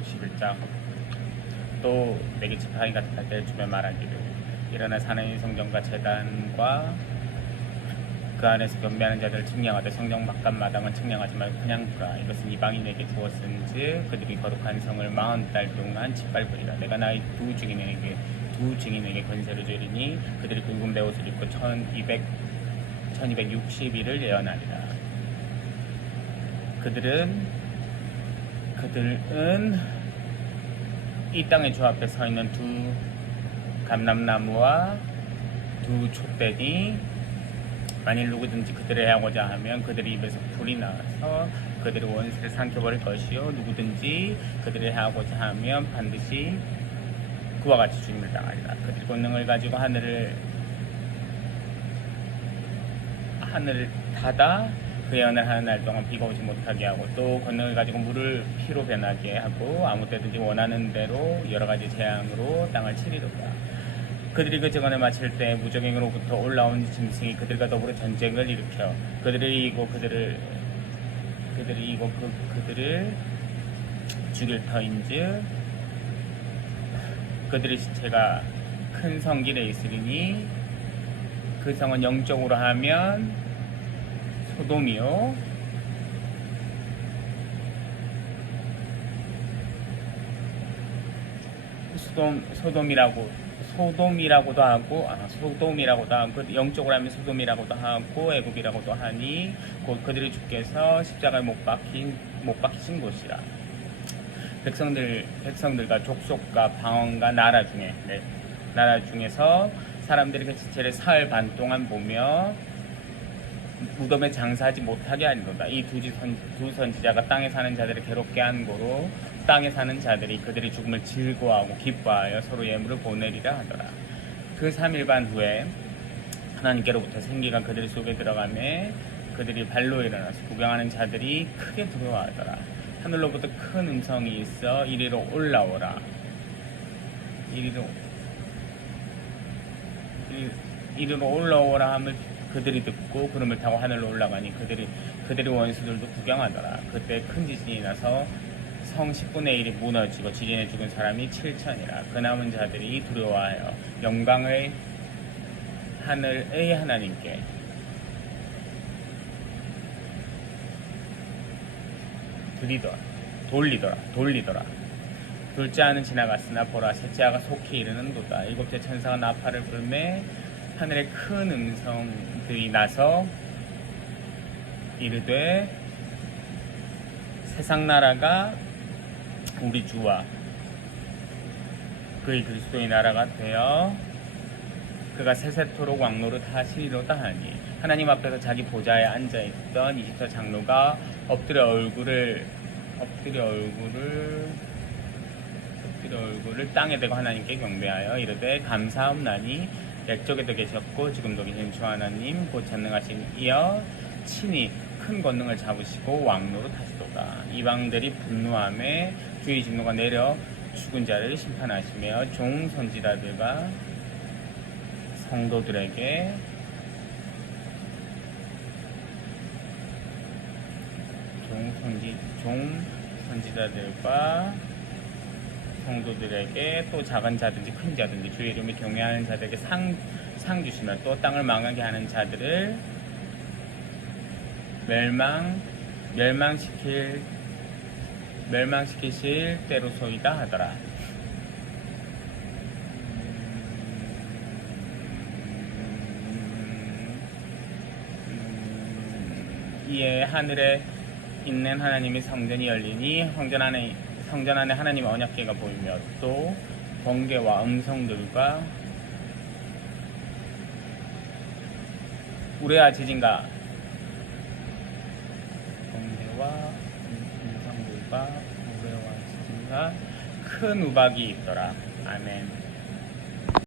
계시록 11장 또 내게 지팡이 같은 때 주며 말하기를 일어나 사나이 성전과 재단과 그 안에서 경배하는 자들을 측량하되 성경 바깥 마당은 측량하지 말고 그냥 두라. 이것은 이방인에게 주었은즉 그들이 거룩한 성을 마흔 달 동안 짓밟으리라. 내가 나의 두 증인에게 두 증인에게 권세를 주리니 그들이 굵은 베옷을 입고 1200 1260일을 예언하리라. 그들은 그들은 이 땅의 주 앞에 서 있는 두 감람나무와 두 촛대니 만일 누구든지 그들을 해하고자 하면 그들의 입에서 불이 나서 그들의 원수를 삼켜버릴 것이요. 누구든지 그들을 해하고자 하면 반드시 그와 같이 죽임을 당하리라. 그들이 권능을 가지고 하늘을 하늘을 닫아 그 예언을 하는 날 동안 비가 오지 못하게 하고 또 권능을 가지고 물을 피로 변하게 하고 아무 때든지 원하는 대로 여러 가지 재앙으로 땅을 치리로다. 그들이 그 증언을 마칠 때 무적행으로부터 올라온 짐승이 그들과 더불어 전쟁을 일으켜 그들을 이기고 그들을 그들을 이기고 그, 그들을 죽일 터인즉 그들의 시체가 큰 성길에 있으리니 그 성은 영적으로 하면 소돔이요. 소돔 소돔이라고 소돔이라고도 하고 아 소돔이라고도 하고 영적으로 하면 소돔이라고도 하고 애굽이라고도 하니 곧 그들의 주께서 십자가에 못 박힌 못 박히신 곳이라. 백성들 백성들과 족속과 방언과 나라 중에 네, 나라 중에서 사람들이 그 지체를 사흘 반 동안 보며 무덤에 장사하지 못하게 하리로다. 이두두 선지자가 땅에 사는 자들을 괴롭게 한 거로 땅에 사는 자들이 그들의 죽음을 즐거워하고 기뻐하여 서로 예물을 보내리라 하더라. 그 3일 반 후에 하나님께로부터 생기가 그들 속에 들어가매 그들이 발로 일어나서 구경하는 자들이 크게 두려워하더라. 하늘로부터 큰 음성이 있어 이리로 올라오라. 이리로 이- 이리로 올라오라 함을 그들이 듣고 구름을 타고 하늘로 올라가니 그들이 그들의 원수들도 구경하더라. 그때 큰 지진이 나서 성 10분의 1이 무너지고 지진에 죽은 사람이 7천이라. 그 남은 자들이 두려워하여 영광의 하늘의 하나님께 드리더라. 돌리더라. 돌리더라. 둘째 아는 지나갔으나 보라 셋째 아가 속히 이르는도다 일곱째 천사가 나팔을 불매 하늘에 큰 음성들이 나서 이르되 세상 나라가 우리 주와 그의 그리스도의 나라가 되어 그가 세세토록 왕노릇 하시리로다 하니 하나님 앞에서 자기 보좌에 앉아 있던 이집트 장로가 엎드려 얼굴을 엎드려 얼굴을 엎드려 얼굴을 땅에 대고 하나님께 경배하여 이르되 감사함나니 옛적에도 계셨고 지금도 계신 주 하나님 곧 전능하신 이여 친히 큰 권능을 잡으시고 왕노로 타시도다. 이방들이 분노함에 주의 진노가 내려 죽은 자를 심판하시며 종 선지자들과 성도들에게 종 선지 종 선지자들과 성도들에게 또 작은 자든지 큰 자든지 주의 이름을 경외하는 자들에게 상, 상 주시며 또 땅을 망하게 하는 자들을 멸망 멸망시킬 멸망시키실 때로소이다 하더라. 음, 이에 하늘에 있는 하나님의 성전이 열리니 성전 안에 성전 안에 하나님의 언약궤가 보이며 또 번개와 음성들과 우레와 지진과 번개와 음성들과 우레와 지진과 큰 우박이 있더라. 아멘.